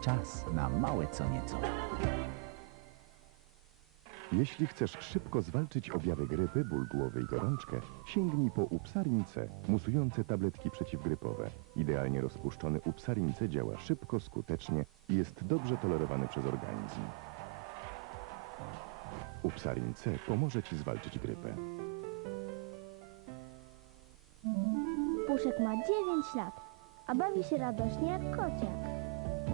Czas na małe co nieco. Jeśli chcesz szybko zwalczyć objawy grypy, ból głowy i gorączkę, sięgnij po Upsarin C, musujące tabletki przeciwgrypowe. Idealnie rozpuszczony Upsarin C działa szybko, skutecznie i jest dobrze tolerowany przez organizm. Upsarin C pomoże Ci zwalczyć grypę. Puszek ma 9 lat, a bawi się radośnie jak kociak.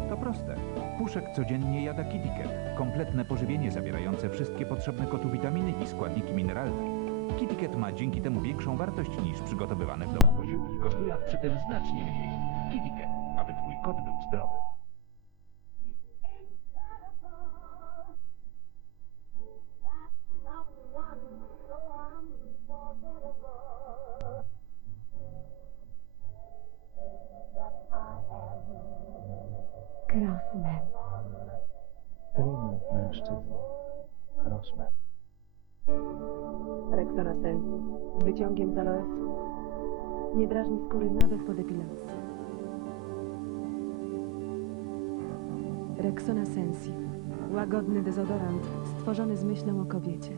To proste. Puszek codziennie jada KittyCat. Kompletne pożywienie zawierające wszystkie potrzebne kotu witaminy i składniki mineralne. KittyCat ma dzięki temu większą wartość niż przygotowywane w domu. Kosztuje przy tym znacznie mniej. KittyCat, aby twój kot był zdrowy. Krosne. Trynu mężczyzn. Rosmę. Rexona Sensi. Wyciągiem z aloesu. Nie drażni skóry nawet po depilacji. Rexona Sensi. Łagodny dezodorant stworzony z myślą o kobiecie.